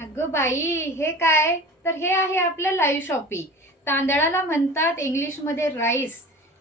अगं बाई, हे काय? तर हे आहे आपलं लाईव्ह शॉपी. तांदळाला म्हणतात इंग्लिशमध्ये राईस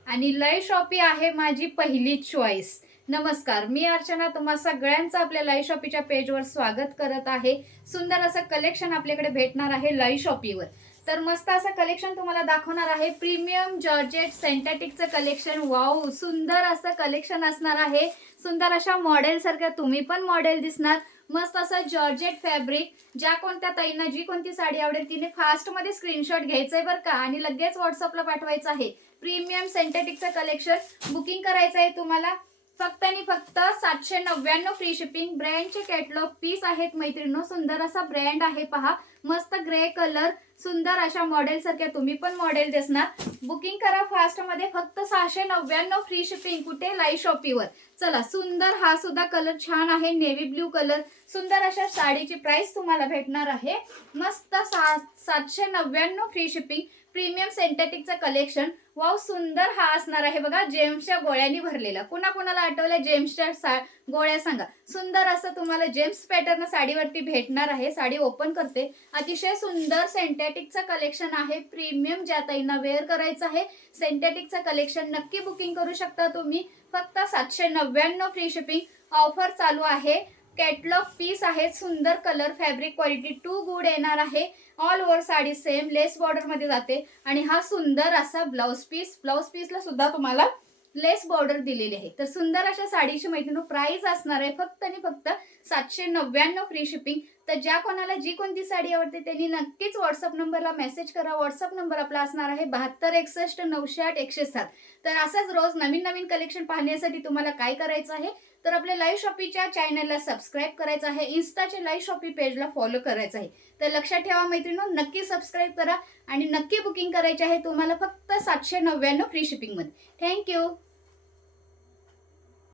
आणि लाईव्ह शॉपी आहे माझी पहिली चॉईस. नमस्कार, मी अर्चना तुम्हा सगळ्यांचं आपल्या लाईव्ह शॉपीच्या पेजवर स्वागत करत आहे. सुंदर असं कलेक्शन आपल्याकडे भेटणार आहे लाईव्ह शॉपीवर. तर मस्त असं कलेक्शन तुम्हाला दाखवणार आहे. प्रीमियम जॉर्जेट सिंथेटिकचं कलेक्शन. वॉव! सुंदर असं कलेक्शन असणार आहे. सुंदर अशा मॉडेलसारख्या तुम्ही पण मॉडेल दिसणार. मस्त असं जॉर्जेट फॅब्रिक. ज्या कोणत्या ताईंना जी कोणती साडी आवडेल तिने फास्टमध्ये स्क्रीनशॉट घ्यायचंय बरं का आणि लगेच व्हॉट्सअपला पाठवायचं आहे. प्रीमियम सिंथेटिकचं कलेक्शन बुकिंग करायचं आहे तुम्हाला. फक्त आणि फक्त 799 फ्री शिपिंग. ब्रँडचे कॅटलॉग पीस आहेत मैत्रिणींनो. सुंदर असा ब्रँड आहे पहा. मस्त ग्रे कलर. सुंदर अशा मॉडेल सारख्या तुम्ही पण मॉडेल दिसणार. बुकिंग करा फास्ट मध्ये. फक्त 699 फ्री शिपिंग. कुठे? लाईव्ह शॉपीवर. चला, सुंदर हा सुद्धा कलर छान आहे, नेव्ही ब्ल्यू कलर. सुंदर अशा साडीची प्राइस तुम्हाला भेटणार आहे मस्त 799 फ्री शिपिंग. प्रीमियम सिंथेटिकचं कलेक्शन. वाव, सुंदर हा असणार आहे बघा. जेम्सच्या गोळ्यांनी भरलेला. कुणाला आठवल्या जेम्सच्या गोळ्या सांगा. सुंदर असं तुम्हाला जेम्स पॅटर्न साडीवरती भेटणार आहे. साडी ओपन करते. अतिशय सुंदर सिंथेटिकचं कलेक्शन आहे. प्रीमियम ज्या ताईंना वेअर करायचं आहे सिंथेटिकचं कलेक्शन नक्की बुकिंग करू शकता तुम्ही. फक्त 799 फ्री शिपिंग. ऑफर चालू आहे. कॅटलॉग पीस आहेत. सुंदर colour, fabric quality too good येणार आहे. All over sari same lace border मध्ये जाते आणि हा सुंदर असा ब्लाउज पीस. ब्लाउज पीसला सुद्धा तुम्हाला लेस बॉर्डर दिलेली आहे. तर सुंदर अशा साडीची मैत्रिणी प्राइस असणार आहे फक्त आणि फक्त 799 फ्री शिपिंग. तर ज्या कोणाला जी कोणती साडी आवडते त्यांनी नक्कीच व्हॉट्सअप नंबरला मेसेज करा. व्हॉट्सअप नंबर आपला असणार आहे 7261 908 107. तर असंच रोज नवीन नवीन कलेक्शन पाहण्यासाठी तुम्हाला काय करायचं आहे तर आपल्या लाईव्ह शॉपीच्या चॅनलला सबस्क्राईब करायचं आहे. इन्स्टाच्या लाईव्ह शॉपी पेजला फॉलो करायचं आहे. तर लक्षात ठेवा मैत्रिणींनो, नक्की सबस्क्राईब करा आणि नक्की बुकिंग करायची आहे तुम्हाला फक्त 799 फ्री शिपिंगमध्ये. थँक्यू.